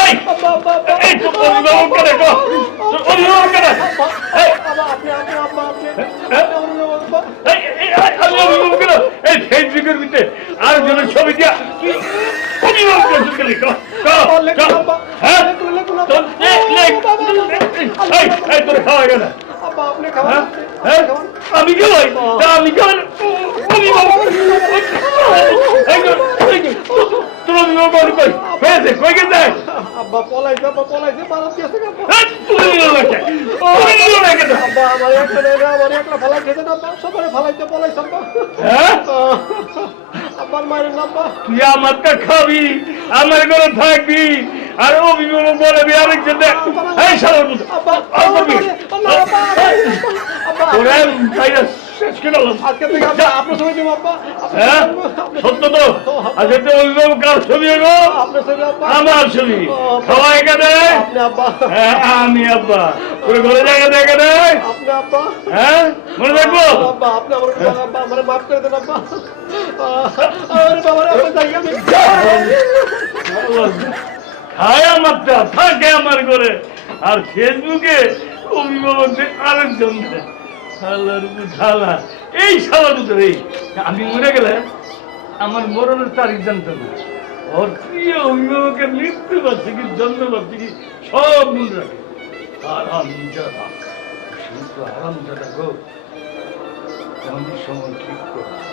এই এই তো অভিভাবককে দেখো অভিভাবককে দেখো আমি অভিভাবককে দেখো এই ফেসবুকের ভিতরে আর জনের ছবি দিয়া তুই অভিভাবককে লিখো হ্যাঁ এই তোর খাওয়া গেল আমি খাওয়াই আমি খাওয়াই অভিভাবক তোর অভিভাবক কই হয়েছে কই গেছে আব্বা পলাইছে বারাত গেছে তুই নিয়ে লাগে আব্বা আমার একটা ফালাই খেতে না সবাই ফালাইতে পলাইছে আব্বা হ্যাঁ আব্বার মায়ের আব্বা তুই আমারটা খাবি আমার ঘরে থাকবি আর অভিভাবক বলবি আরেকজন এই শালার মতো আব্বা ওরে তাইরা শেষ করে দিলাম আজকে থেকে আব্বা আপনার ছবি দেবো আব্বা হ্যাঁ সত্য তো আজকে তো অভিভাবক কার ছবি হলো আপনার ছবি আব্বা আমার ছবি খাওয়া এখানে আপনি আব্বা হ্যাঁ আমি আব্বা ওরে ঘরে জায়গা দেখে দেয় আপনি আব্বা হ্যাঁ মনে রাখবো আব্বা আপনি আমার আব্বা আমার মাফ করে দেন আব্বা আরে বাবা আপনি জায়গা খায় আমারটা থাকে আমার ঘরে আর ফেসবুকে অভিভাবকদের আরেকজন শালার শালা এই শালার ভিতরে আমি মরে গেলে আমার মরণের তারিখ জানতো না ওর প্রিয় অভিভাবকের মৃত্যু বার্ষিকী জন্ম বার্ষিকী সব মনে রাখে আরামজাদা শুধু আরামজাদা গো আমি সময় ঠিক করে